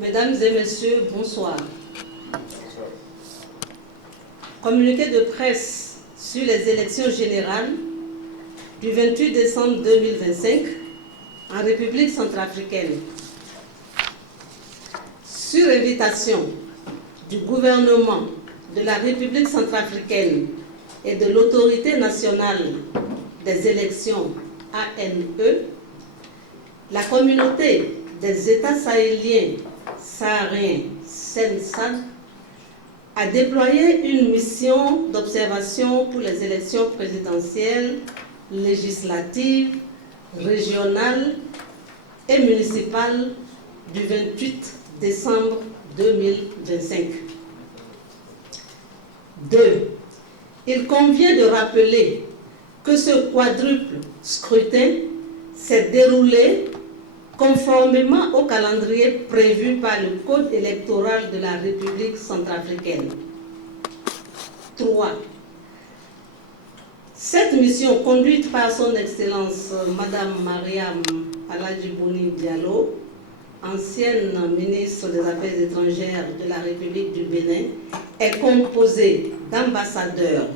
Mesdames et messieurs, bonsoir. Communiqué de presse sur les élections générales du 28 décembre 2025 en République centrafricaine. Sur invitation du gouvernement de la République centrafricaine et de l'Autorité nationale des élections ANE, la communauté des États sahéliens sahariens SENSAD a déployé une mission d'observation pour les élections présidentielles, législatives, régionales et municipales du 28 décembre 2025. 2. Il convient de rappeler que ce quadruple scrutin s'est déroulé conformément au calendrier prévu par le Code électoral de la République centrafricaine. 3. Cette mission, conduite par son Excellence Madame Mariam Aladjibouni Diallo, ancienne ministre des Affaires étrangères de la République du Bénin, est composée d'ambassadeurs,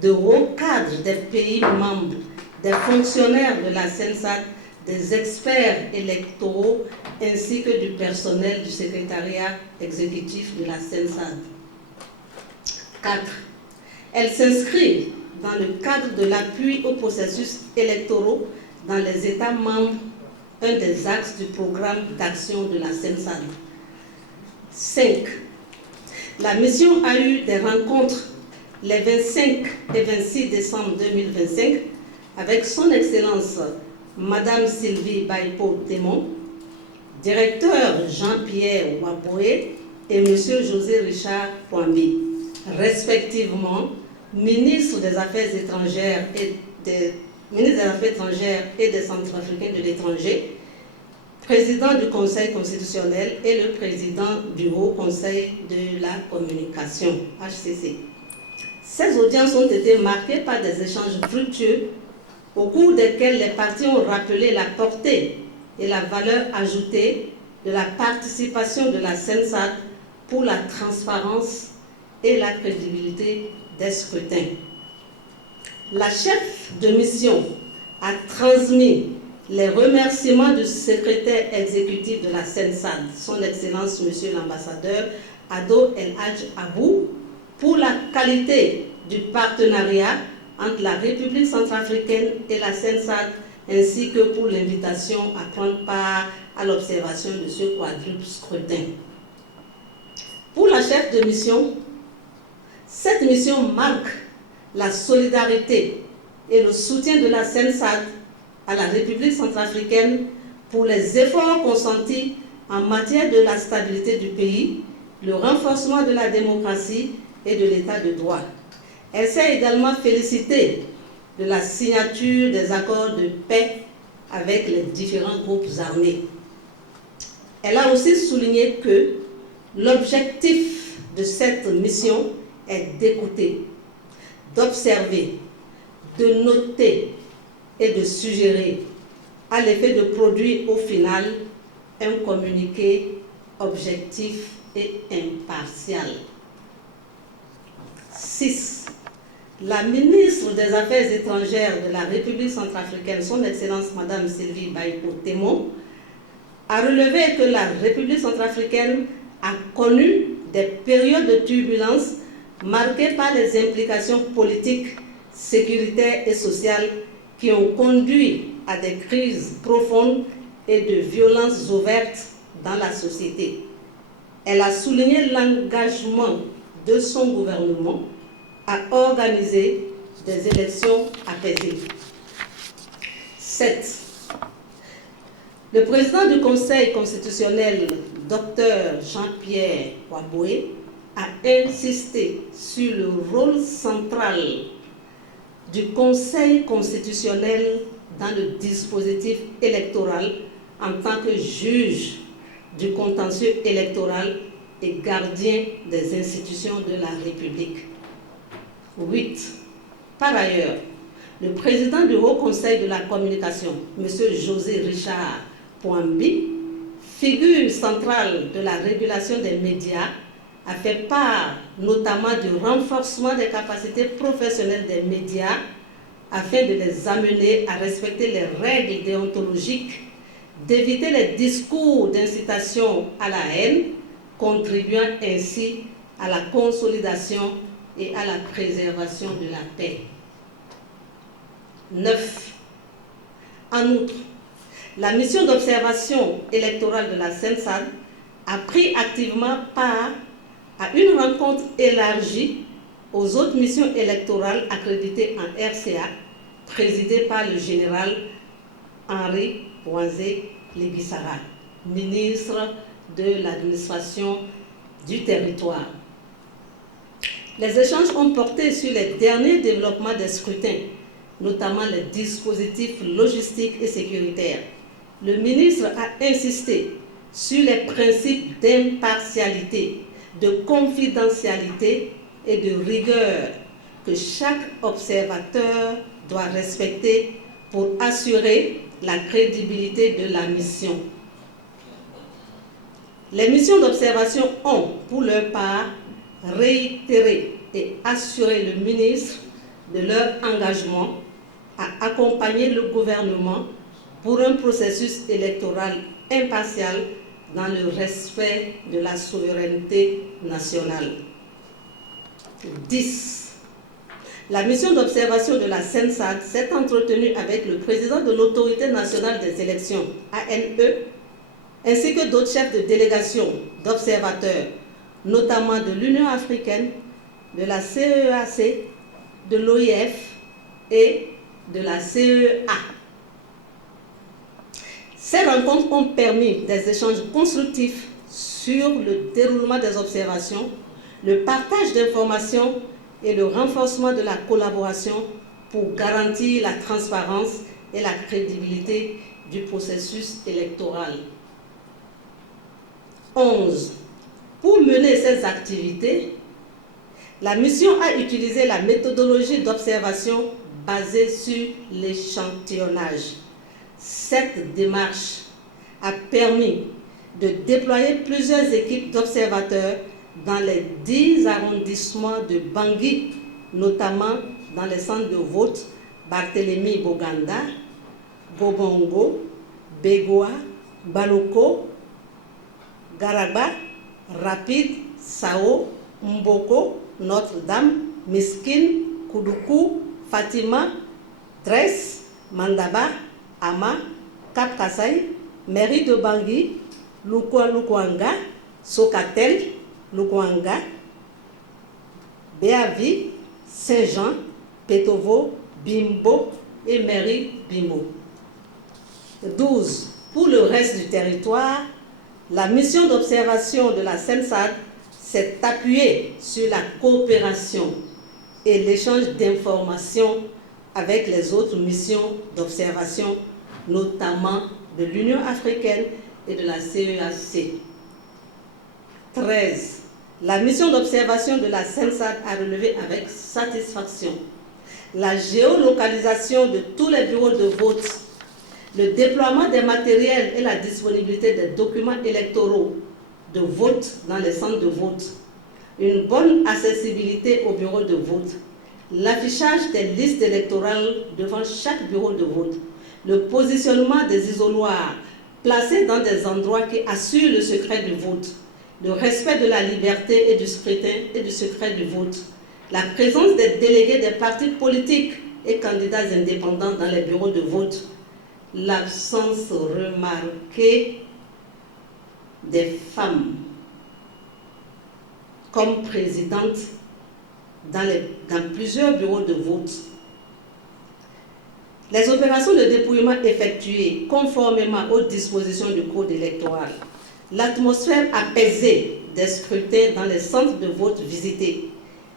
de hauts cadres des pays membres, des fonctionnaires de la SENSAD, des experts électoraux ainsi que du personnel du secrétariat exécutif de la SENSAD. 4. Elle s'inscrit dans le cadre de l'appui aux processus électoraux dans les États membres, un des axes du programme d'action de la SENSAD. 5. La mission a eu des rencontres les 25 et 26 décembre 2025 avec son Excellence Madame Sylvie Baipo-Témon, directeur Jean-Pierre Waboé et Monsieur José Richard Poimbi, respectivement ministre des Affaires étrangères et des Centrafricains de l'étranger, président du Conseil constitutionnel et le président du Haut Conseil de la communication, HCC. Ces audiences ont été marquées par des échanges fructueux au cours desquels les parties ont rappelé la portée et la valeur ajoutée de la participation de la SENSAD pour la transparence et la crédibilité des scrutins. La chef de mission a transmis les remerciements du secrétaire exécutif de la SENSAD, son Excellence Monsieur l'ambassadeur Ado El Hadj Abou, pour la qualité du partenariat entre la République centrafricaine et la SENSAD, ainsi que pour l'invitation à prendre part à l'observation de ce quadruple scrutin. Pour la chef de mission, cette mission marque la solidarité et le soutien de la SENSAD à la République centrafricaine pour les efforts consentis en matière de la stabilité du pays, le renforcement de la démocratie et de l'état de droit. Elle s'est également félicitée de la signature des accords de paix avec les différents groupes armés. Elle a aussi souligné que l'objectif de cette mission est d'écouter, d'observer, de noter et de suggérer, à l'effet de produire au final un communiqué objectif et impartial. 6. La ministre des Affaires étrangères de la République centrafricaine, son Excellence Madame Sylvie Baipo-Témon, a relevé que la République centrafricaine a connu des périodes de turbulence marquées par les implications politiques, sécuritaires et sociales qui ont conduit à des crises profondes et de violences ouvertes dans la société. Elle a souligné l'engagement de son gouvernement à organiser des élections apaisées. 7. Le président du Conseil constitutionnel, Dr Jean-Pierre Waboé, a insisté sur le rôle central du Conseil constitutionnel dans le dispositif électoral en tant que juge du contentieux électoral et gardien des institutions de la République. 8. Par ailleurs, le président du Haut Conseil de la communication, M. José Richard Poimbi, figure centrale de la régulation des médias, a fait part notamment du renforcement des capacités professionnelles des médias afin de les amener à respecter les règles déontologiques, d'éviter les discours d'incitation à la haine, contribuant ainsi à la consolidation et à la préservation de la paix. 9. En outre, la mission d'observation électorale de la CENSAD a pris activement part à une rencontre élargie aux autres missions électorales accréditées en RCA, présidée par le général Henri Boisé-Léguissara, ministre de l'administration du territoire. Les échanges ont porté sur les derniers développements des scrutins, notamment les dispositifs logistiques et sécuritaires. Le ministre a insisté sur les principes d'impartialité, de confidentialité et de rigueur que chaque observateur doit respecter pour assurer la crédibilité de la mission. Les missions d'observation ont, pour leur part, réitéré et assuré le ministre de leur engagement à accompagner le gouvernement pour un processus électoral impartial dans le respect de la souveraineté nationale. 10. La mission d'observation de la CENSAD s'est entretenue avec le président de l'Autorité nationale des élections, ANE, ainsi que d'autres chefs de délégation d'observateurs, notamment de l'Union africaine, de la CEAC, de l'OIF et de la CEA. Ces rencontres ont permis des échanges constructifs sur le déroulement des observations, le partage d'informations et le renforcement de la collaboration pour garantir la transparence et la crédibilité du processus électoral. 11. Pour mener ces activités, la mission a utilisé la méthodologie d'observation basée sur l'échantillonnage. Cette démarche a permis de déployer plusieurs équipes d'observateurs dans les 10 arrondissements de Bangui, notamment dans les centres de vote Barthélemy Boganda, Bobongo, Begoa, Baloko, Garaba, Rapide, Sao, Mboko, Notre-Dame, Miskin, Koudoukou, Fatima, Tres, Mandaba, Ama, Cap Kassai, Mairie de Bangui, Lukwanga, Sokatel, Lukwanga, Béavi, Saint-Jean, Petovo, Bimbo et Mairie Bimo. 12. Pour le reste du territoire, la mission d'observation de la CENSAD s'est appuyée sur la coopération et l'échange d'informations avec les autres missions d'observation, notamment de l'Union africaine et de la CEAC. 13. La mission d'observation de la CENSAD a relevé avec satisfaction la géolocalisation de tous les bureaux de vote, le déploiement des matériels et la disponibilité des documents électoraux de vote dans les centres de vote, une bonne accessibilité aux bureaux de vote, l'affichage des listes électorales devant chaque bureau de vote, le positionnement des isoloirs placés dans des endroits qui assurent le secret du vote, le respect de la liberté et du scrutin et du secret du vote, la présence des délégués des partis politiques et candidats indépendants dans les bureaux de vote, l'absence remarquée des femmes comme présidentes dans plusieurs bureaux de vote. Les opérations de dépouillement effectuées conformément aux dispositions du Code électoral, l'atmosphère apaisée des scrutins dans les centres de vote visités,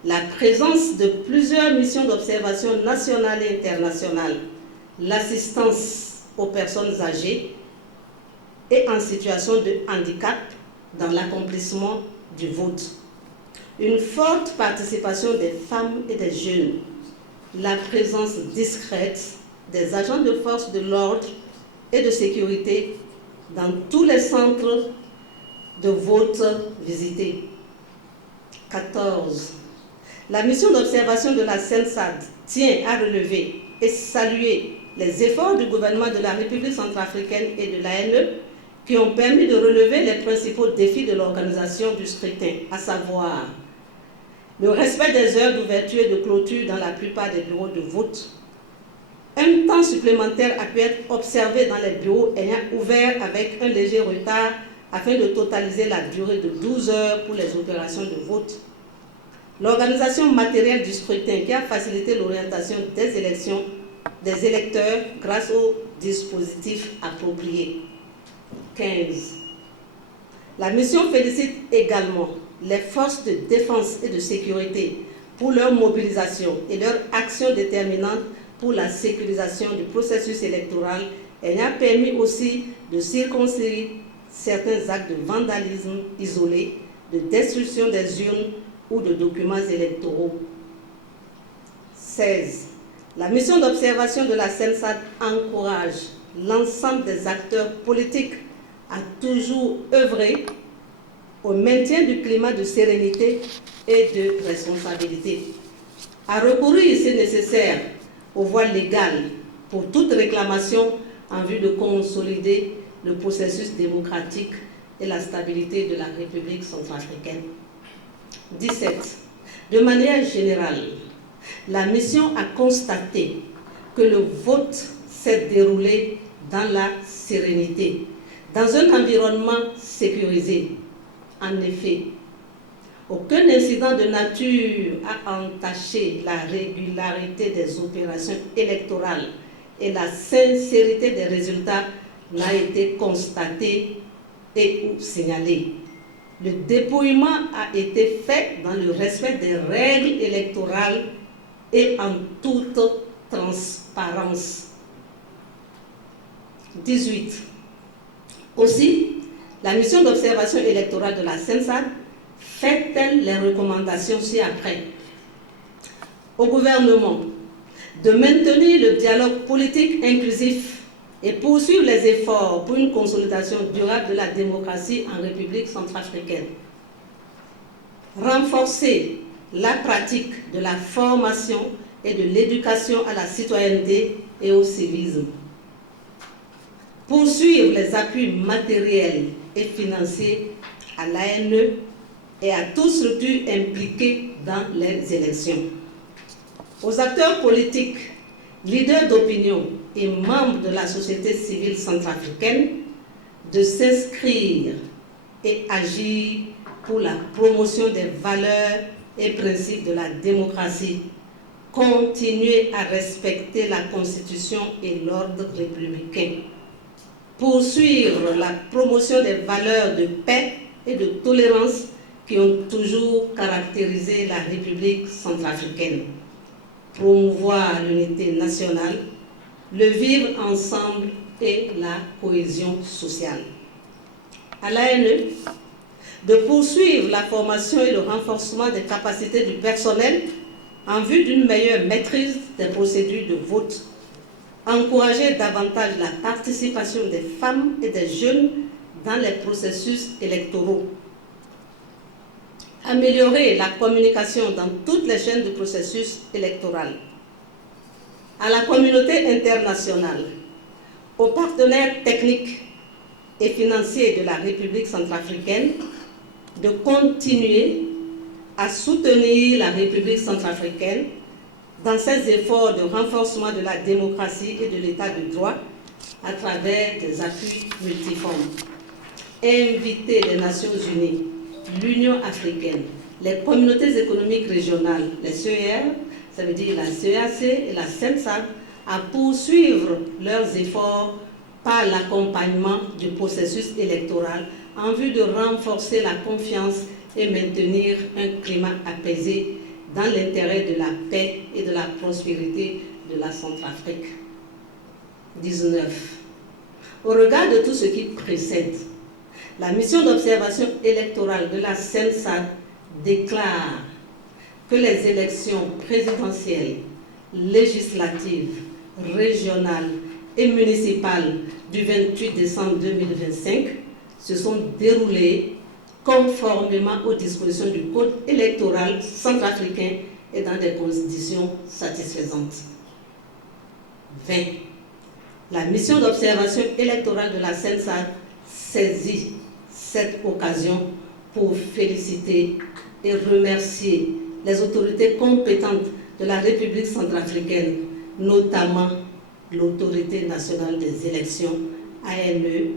la présence de plusieurs missions d'observation nationales et internationales, l'assistance aux personnes âgées et en situation de handicap dans l'accomplissement du vote, une forte participation des femmes et des jeunes, la présence discrète des agents de force de l'ordre et de sécurité dans tous les centres de vote visités. 14. La mission d'observation de la CENSAD tient à relever et saluer les efforts du gouvernement de la République centrafricaine et de l'ANE qui ont permis de relever les principaux défis de l'organisation du scrutin, à savoir le respect des heures d'ouverture et de clôture dans la plupart des bureaux de vote. Un temps supplémentaire a pu être observé dans les bureaux ayant ouvert avec un léger retard afin de totaliser la durée de 12 heures pour les opérations de vote. L'organisation matérielle du scrutin qui a facilité l'orientation des élections des électeurs grâce aux dispositifs appropriés. 15. La mission félicite également les forces de défense et de sécurité pour leur mobilisation et leur action déterminante pour la sécurisation du processus électoral ayant permis aussi de circonscrire certains actes de vandalisme isolés, de destruction des urnes ou de documents électoraux. 16. La mission d'observation de la CENSAD encourage l'ensemble des acteurs politiques à toujours œuvrer au maintien du climat de sérénité et de responsabilité, à recourir, si nécessaire, aux voies légales pour toute réclamation en vue de consolider le processus démocratique et la stabilité de la République centrafricaine. 17. De manière générale, la mission a constaté que le vote s'est déroulé dans la sérénité, dans un environnement sécurisé. En effet, aucun incident de nature a entaché la régularité des opérations électorales et la sincérité des résultats n'a été constaté et ou signalé. Le dépouillement a été fait dans le respect des règles électorales et en toute transparence. 18. Aussi, la mission d'observation électorale de la CENSAD fait-elle les recommandations ci-après au gouvernement de maintenir le dialogue politique inclusif et poursuivre les efforts pour une consolidation durable de la démocratie en République centrafricaine. Renforcer la pratique de la formation et de l'éducation à la citoyenneté et au civisme. Poursuivre les appuis matériels et financiers à l'ANE et à toute structure impliquée dans les élections. Aux acteurs politiques, leaders d'opinion et membres de la société civile centrafricaine de s'inscrire et agir pour la promotion des valeurs et principes de la démocratie, continuer à respecter la Constitution et l'ordre républicain, poursuivre la promotion des valeurs de paix et de tolérance qui ont toujours caractérisé la République centrafricaine, promouvoir l'unité nationale, le vivre ensemble et la cohésion sociale. À l'ANE, de poursuivre la formation et le renforcement des capacités du personnel en vue d'une meilleure maîtrise des procédures de vote, encourager davantage la participation des femmes et des jeunes dans les processus électoraux, améliorer la communication dans toutes les chaînes du processus électoral, à la communauté internationale, aux partenaires techniques et financiers de la République centrafricaine de continuer à soutenir la République centrafricaine dans ses efforts de renforcement de la démocratie et de l'état de droit à travers des appuis multiformes. Inviter les Nations Unies, l'Union africaine, les communautés économiques régionales, les CER, ça veut dire la CEAC et la CENSAD, à poursuivre leurs efforts par l'accompagnement du processus électoral en vue de renforcer la confiance et maintenir un climat apaisé dans l'intérêt de la paix et de la prospérité de la Centrafrique. 19. Au regard de tout ce qui précède, la mission d'observation électorale de la CENSAD déclare que les élections présidentielles, législatives, régionales et municipales du 28 décembre 2025 se sont déroulées conformément aux dispositions du Code électoral centrafricain et dans des conditions satisfaisantes. 20. La mission d'observation électorale de la CENSAD saisit cette occasion pour féliciter et remercier les autorités compétentes de la République centrafricaine, notamment l'Autorité nationale des élections, ANE,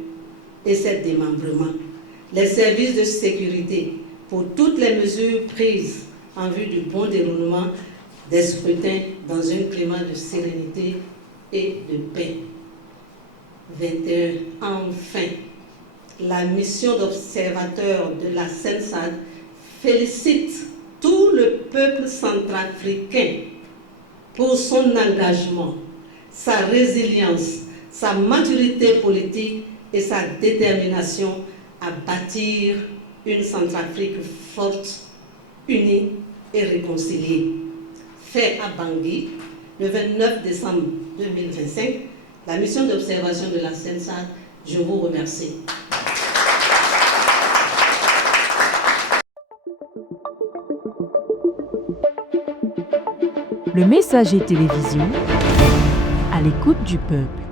et ses démembrements, les services de sécurité pour toutes les mesures prises en vue du bon déroulement des scrutins dans un climat de sérénité et de paix. 21. Enfin, la mission d'observateur de la CENSAD félicite tout le peuple centrafricain pour son engagement, sa résilience, sa maturité politique et sa détermination à bâtir une Centrafrique forte, unie et réconciliée. Fait à Bangui, le 29 décembre 2025, la mission d'observation de la CENSAD, je vous remercie. Le Messager télévision, à l'écoute du peuple.